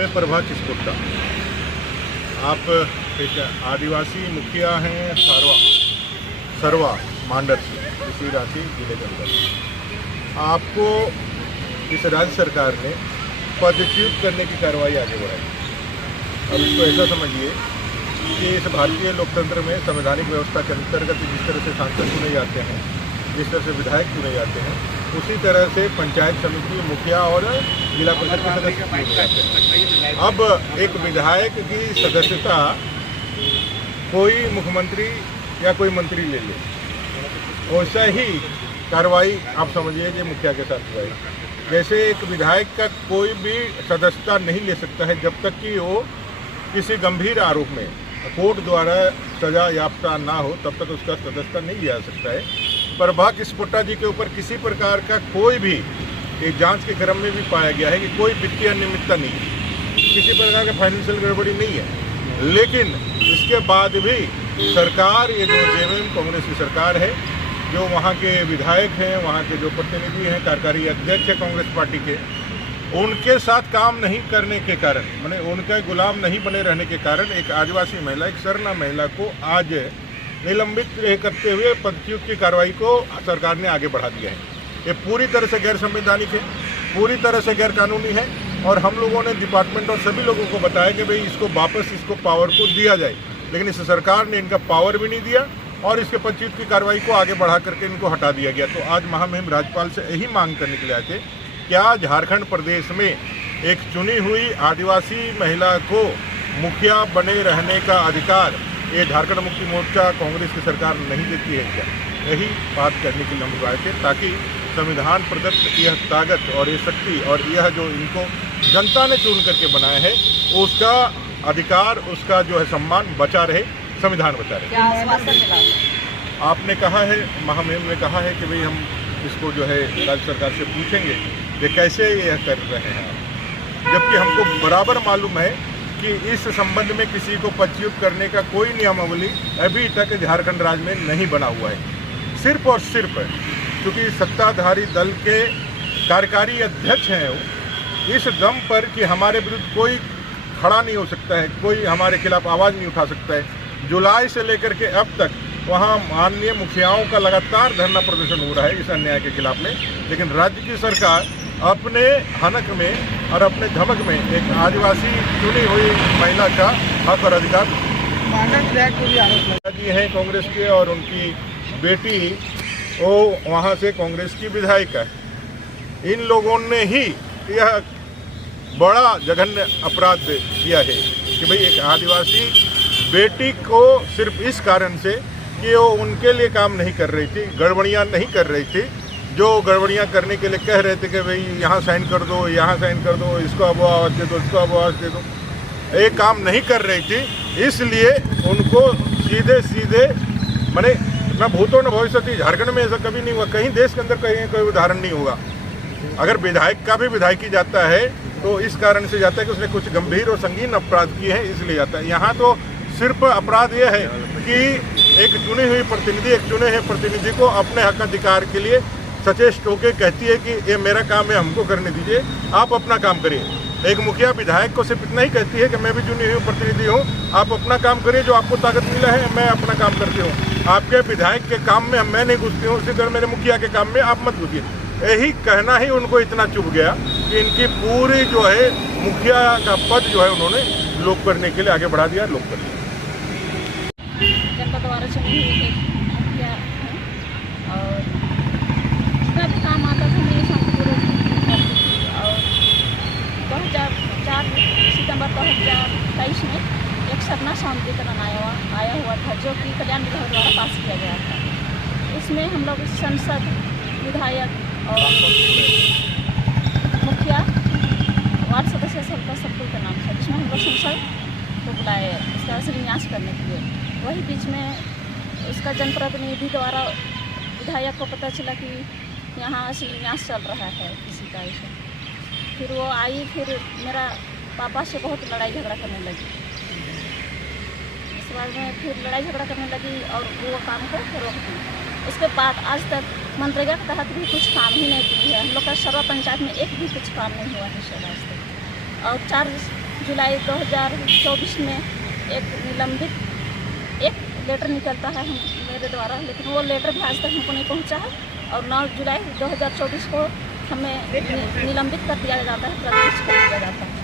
मैं प्रभा किस्पोट्टा। आप एक आदिवासी मुखिया हैं सरवा मांडर इसी रांची जिले के अंदर। आपको इस राज्य सरकार ने पदच्युत करने की कार्रवाई आगे बढ़ाई। अब इसको ऐसा समझिए कि इस भारतीय लोकतंत्र में संवैधानिक व्यवस्था के अंतर्गत जिस तरह से सांसद चुने जाते हैं, जिस तरह से विधायक चुने जाते हैं, उसी तरह से पंचायत समिति मुखिया और जिला परिषद के सदस्य चुने जाते हैं। अब एक विधायक की सदस्यता कोई मुख्यमंत्री या कोई मंत्री ले ले, वैसा ही कार्रवाई आप समझिए कि मुखिया के साथ हुआ है। जैसे एक विधायक का कोई भी सदस्यता नहीं ले सकता है जब तक कि वो किसी गंभीर आरोप में कोर्ट द्वारा सजा याफ्ता ना हो, तब तक उसका सदस्यता नहीं लिया जा सकता है। प्रभा किस्पोट्टा जी के ऊपर किसी प्रकार का कोई भी एक जांच के क्रम में भी पाया गया है कि कोई वित्तीय अनियमितता नहीं है, किसी प्रकार का फाइनेंशियल गड़बड़ी नहीं है। लेकिन इसके बाद भी सरकार, ये जो जेएमएम कांग्रेस की सरकार है, जो वहाँ के विधायक हैं, वहाँ के जो प्रतिनिधि हैं, कार्यकारी अध्यक्ष हैं कांग्रेस पार्टी के, उनके साथ काम नहीं करने के कारण, माने उनके गुलाम नहीं बने रहने के कारण एक आदिवासी महिला, एक सरना महिला को आज निलंबित करते हुए पदच्युत की कार्रवाई को सरकार ने आगे बढ़ा दिया है। ये पूरी तरह से गैर संवैधानिक है, पूरी तरह से गैर कानूनी है। और हम लोगों ने डिपार्टमेंट और सभी लोगों को बताया कि भाई इसको वापस इसको पावर को दिया जाए, लेकिन इस सरकार ने इनका पावर भी नहीं दिया और इसके पदच्युत की कार्रवाई को आगे बढ़ा करके इनको हटा दिया गया। तो आज महामहिम राज्यपाल से यही मांग करने के लिए आए थे, क्या झारखंड प्रदेश में एक चुनी हुई आदिवासी महिला को मुखिया बने रहने का अधिकार ये झारखंड मुक्ति मोर्चा कांग्रेस की सरकार नहीं देती है क्या? यही बात करने के लिए हम आए थे, ताकि संविधान प्रदत्त यह ताकत और ये शक्ति और यह जो इनको जनता ने चुन करके बनाया है, उसका अधिकार, उसका जो है सम्मान बचा रहे, संविधान बचा रहे। आपने कहा है, महामहिम ने कहा है कि भाई हम इसको जो है राज्य सरकार से पूछेंगे कि कैसे यह कर रहे हैं, जबकि हमको बराबर मालूम है कि इस संबंध में किसी को पदच्युत करने का कोई नियमावली अभी तक झारखंड राज्य में नहीं बना हुआ है। सिर्फ और सिर्फ क्योंकि सत्ताधारी दल के कार्यकारी अध्यक्ष हैं वो, इस दम पर कि हमारे विरुद्ध कोई खड़ा नहीं हो सकता है, कोई हमारे खिलाफ आवाज़ नहीं उठा सकता है। जुलाई से लेकर के अब तक वहाँ माननीय मुखियाओं का लगातार धरना प्रदर्शन हो रहा है इस अन्याय के खिलाफ में, लेकिन राज्य की सरकार अपने हनक में और अपने धमक में एक आदिवासी चुनी हुई महिला का हक और अधिकार जी हैं कांग्रेस के, और उनकी बेटी वो वहाँ से कांग्रेस की विधायिका है। इन लोगों ने ही यह बड़ा जघन्य अपराध किया है कि भाई एक आदिवासी बेटी को सिर्फ इस कारण से कि वो उनके लिए काम नहीं कर रही थी, गड़बड़ियाँ नहीं कर रही थी, जो गड़बड़ियाँ करने के लिए कह रहे थे कि भाई यहाँ साइन कर दो, यहाँ साइन कर दो, इसको अब आवाज़ दे दो, इसको अब आवाज़ दे दो, एक काम नहीं कर रही थी। इसलिए उनको सीधे सीधे, माने मैं भूतो न भविष्यति, झारखंड में ऐसा कभी नहीं हुआ, कहीं देश के अंदर कहीं कोई उदाहरण नहीं होगा। अगर विधायक का भी विधायकी जाता है तो इस कारण से जाता है कि उसने कुछ गंभीर और संगीन अपराध किए हैं, इसलिए जाता है। यहाँ तो सिर्फ अपराध यह है कि एक चुनी हुई प्रतिनिधि, एक चुने हुए प्रतिनिधि को अपने हक अधिकार के लिए सचेष्ट होकर कहती है कि ये मेरा काम है, हमको करने दीजिए, आप अपना काम करिए। एक मुखिया विधायक को सिर्फ इतना ही कहती है कि मैं भी चुनी हुई प्रतिनिधि हूँ, आप अपना काम करिए, जो आपको ताकत मिला है मैं अपना काम करती हूँ। आपके विधायक के काम में मैं नहीं घुसती हूँ, उसी तरह मेरे मुखिया के काम में आप मत घुसिए। यही कहना ही उनको इतना चुभ गया कि इनकी पूरी जो है मुखिया का पद जो है उन्होंने लोप करने के लिए आगे बढ़ा दिया, लोप कर दिया। जनता द्वारा चुनी हुई एक मुखिया है और जितना भी काम आता था मेरे शांतिपूर्वक करती थी। और 2004 सितंबर 2023 में एक सरना शांतिकरण आया हुआ था, जो कि कल्याण विभाग द्वारा पास किया गया था। इसमें हम लोग संसद, विधायक और मुखिया, वार्ड सदस्य सबका सबको का नाम था, जिसमें हम लोग संसद को बुलाए इसका शिलान्यास करने के लिए। वही बीच में उसका जनप्रतिनिधि द्वारा विधायक को पता चला कि यहाँ शिलान्यास चल रहा है किसी का इसे। फिर वो आई, फिर मेरा पापा से बहुत लड़ाई झगड़ा करने लगी। इस बार में फिर लड़ाई झगड़ा करने लगी और वो काम को रोक दी। उसके बाद आज तक मनरेगा के तहत भी कुछ काम ही नहीं की है। हम लोग का सर्वा पंचायत में एक भी कुछ काम नहीं हुआ है सर आज तक। और जुलाई 2024 में एक निलंबित एक लेटर निकलता है मेरे द्वारा, लेकिन वो लेटर भी आज तक हमको नहीं पहुंचा है। और 9 जुलाई 2024 को हमें निलंबित कर दिया जाता है, प्रत्यार्पण कर दिया जाता है।